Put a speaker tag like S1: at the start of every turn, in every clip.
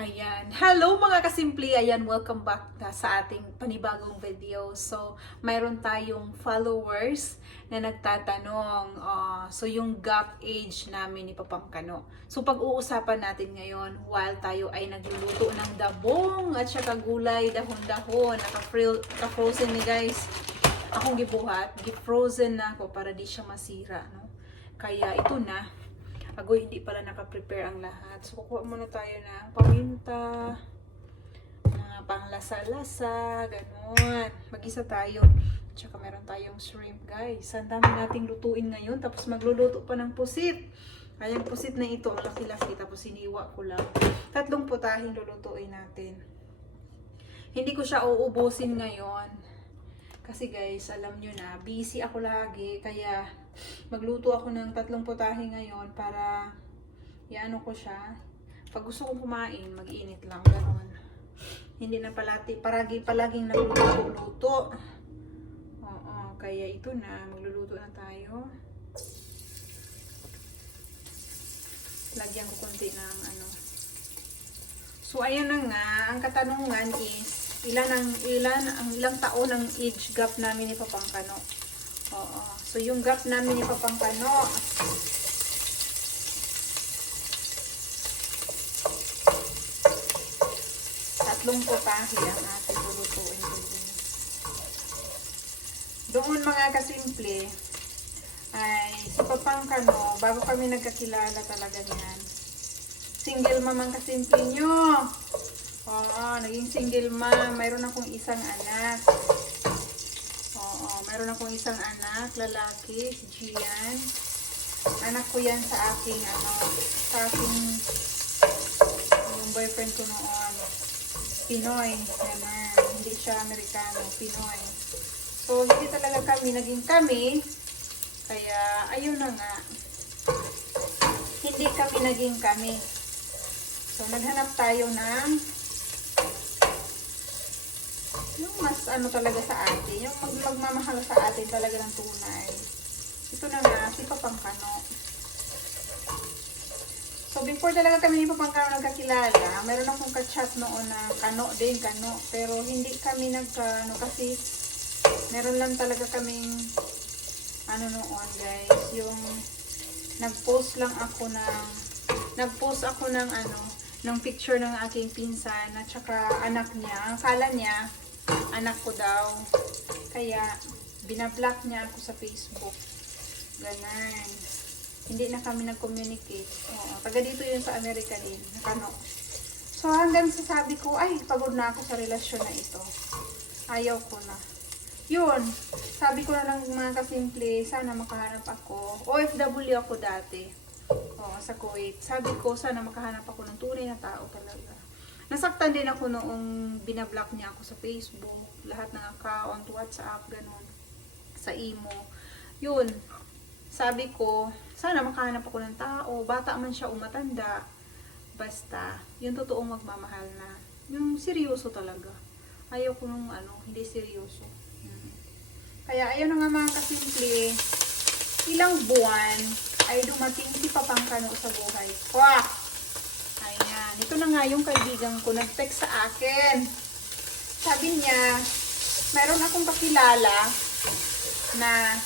S1: Ayan. Hello mga kasimple. Ayan, welcome back na sa ating panibagong video. So, mayroon tayong followers na nagtatanong. ah, so, yung gap age namin ni Papangkano. So, pag-uusapan natin ngayon while tayo ay nagluluto ng dabong at saka gulay, dahon-dahon. Naka-frozen ni guys. Akong gibuhat. Gi-frozen na ako para di siya masira. No? Kaya ito na. Ako hindi pala naka-prepare ang lahat. So, kukuha muna tayo ng paminta, mga panglasa-lasa, ganun. Mag-isa tayo. Tsaka meron tayong shrimp, guys. Ang dami nating lutuin ngayon. Tapos magluluto pa ng pusit. Ay, yung pusit na ito, ang laki-laki. Tapos siniwa ko lang. Tatlong putahing lulutuin natin. Hindi ko siya uubusin ngayon. Kasi guys, alam nyo na, busy ako lagi. Kaya magluto ako ng tatlong putahe ngayon para iano ko siya. Pag gusto kong kumain, mag-init lang. Ganon. Hindi na palati, paragi, palaging nagluluto-luto. Oo, kaya ito na, magluluto na tayo. Lagyan ko konti ng ano. So, ayan na nga, ang katanungan is, ilan ang ilan ang ilang taon ang age gap namin ni Papangkano. Oo. So yung gap namin ni Papangkano tatlong potahe ang ating lulutuin din. Doon mga kasimple ay si Papangkano bago kami nagkakilala talaga niyan. Single mom ang kasimple nyo. Oo, naging single mom. Mayroon akong isang anak. Mayroon akong isang anak, lalaki, si Gian. Anak ko yan sa aking, ano, sa aking, yung boyfriend ko noon. Pinoy, ganun. Hindi siya Amerikano, Pinoy. So, hindi talaga kami, naging kami. Kaya, ayun na nga. Hindi kami naging kami. So, naghanap tayo ng yung mas ano talaga sa atin, yung mag magmamahal sa atin talaga ng tunay. Ito na nga, si Papangkano. So, before talaga kami ni Papangkano nagkakilala, meron akong kachat noon na kano din, kano. Pero hindi kami nagka, ano, kasi meron lang talaga kaming, ano noon guys, yung nag-post lang ako ng, nag-post ako ng ano, ng picture ng aking pinsan at saka anak niya. Ang kala niya, anak ko daw. Kaya, binablock niya ako sa Facebook. Ganun. Hindi na kami nag-communicate. Oo. Taga dito yun sa Amerika din. Nakano. So, hanggang sa sabi ko, ay, pagod na ako sa relasyon na ito. Ayaw ko na. Yun. Sabi ko na lang mga kasimple, sana makahanap ako. OFW ako dati. Oo, sa Kuwait. Sabi ko, sana makahanap ako ng tunay na tao talaga. Nasaktan din ako noong binablock niya ako sa Facebook, lahat ng account, WhatsApp, ganun, sa imo. Yun, sabi ko, sana makahanap ako ng tao, bata man siya umatanda, basta, yung totoong magmamahal na, yung seryoso talaga. Ayaw ko nung ano, hindi seryoso. Mm. Kaya ayun na nga mga kasimple, ilang buwan ay dumating si Papangkano sa buhay ko. Ito na nga yung kaibigan ko. Nag-text sa akin. Sabi niya, meron akong kakilala na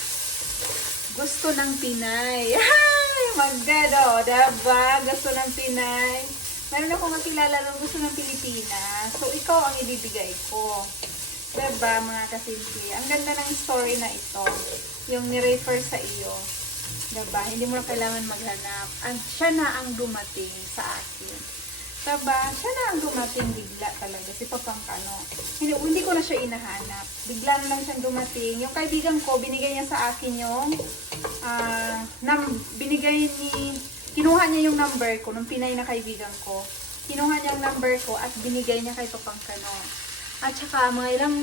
S1: gusto ng Pinay. Ay, magado, diba? Gusto ng Pinay. Meron akong kakilala na gusto ng Pilipinas. So, ikaw ang ibibigay ko. Diba, mga kasimpi? Ang ganda ng story na ito. Yung ni-refer sa iyo. Diba? Hindi mo na kailangan maghanap. Ang, siya na ang dumating sa akin. Diba? Siya na ang dumating bigla talaga. Si Papangkano. Hindi, hindi ko na siya inahanap. Bigla na lang siyang dumating. Yung kaibigan ko, binigay niya sa akin yung ah, nam, binigay ni kinuha niya yung number ko nung Pinay na kaibigan ko. Kinuha niya yung number ko at binigay niya kay Papangkano. At saka mga ilang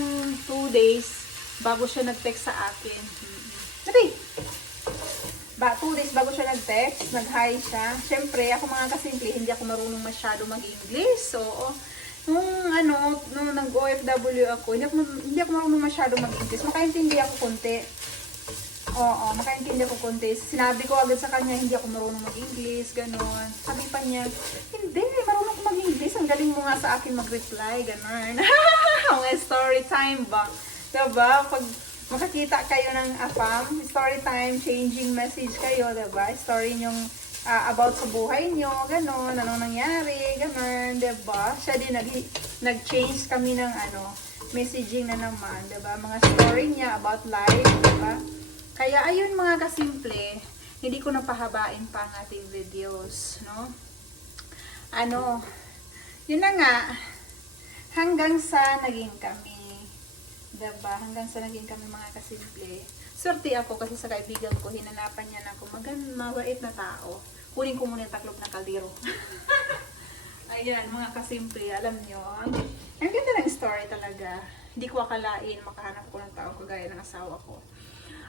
S1: two days bago siya nag-text sa akin. Sabi, ba, two days bago siya nag-text, nag-hi siya. Siyempre, ako mga kasimple, hindi ako marunong masyado mag-English. So, nung ano, nung nag-OFW ako, hindi ako, hindi ako marunong masyado mag-English. Makaintindi ako konti. Oo, makaintindi ako konti. Sinabi ko agad sa kanya, hindi ako marunong mag-English, ganun. Sabi pa niya, hindi, marunong ko mag-English. Ang galing mo nga sa akin mag-reply, ganun. Mga story time ba? Diba? Pag makakita kayo ng AFAM, story time, changing message kayo, diba? Story nyong ah, about sa buhay nyo, ganun, anong nangyari, ganun, diba? Siya din nag, nag-change kami ng ano, messaging na naman, diba? Mga story niya about life, diba? Kaya ayun mga kasimple, hindi ko napahabain pa ang ating videos, no? Ano, yun na nga, hanggang sa naging kami. Diba? Hanggang sa naging kami mga kasimple. Swerte ako kasi sa kaibigan ko, hinanapan niya na ako mabait na tao. Kunin ko muna yung taklop ng kaldero. Ayan, mga kasimple, alam nyo, ang, ang ganda ng story talaga. Hindi ko akalain makahanap ko ng tao kagaya ng asawa ko.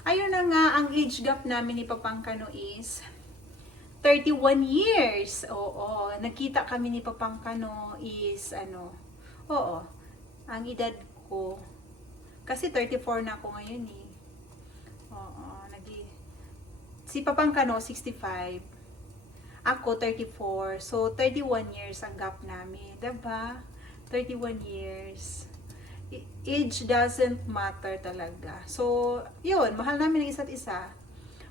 S1: Ayun na nga, ang age gap namin ni Papangkano is 31 years. Oo, nakita kami ni Papangkano is ano, oo, ang edad ko, kasi 34 na ako ngayon eh. Oo, nagi, si Papangkano 65, ako 34, so 31 years ang gap namin, 'di ba? 31 years. Age doesn't matter talaga. So, yun, mahal namin ang isa't isa.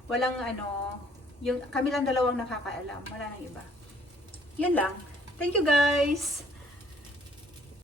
S1: Walang ano, yung kami lang dalawang nakakaalam, wala nang iba. Yun lang. Thank you guys.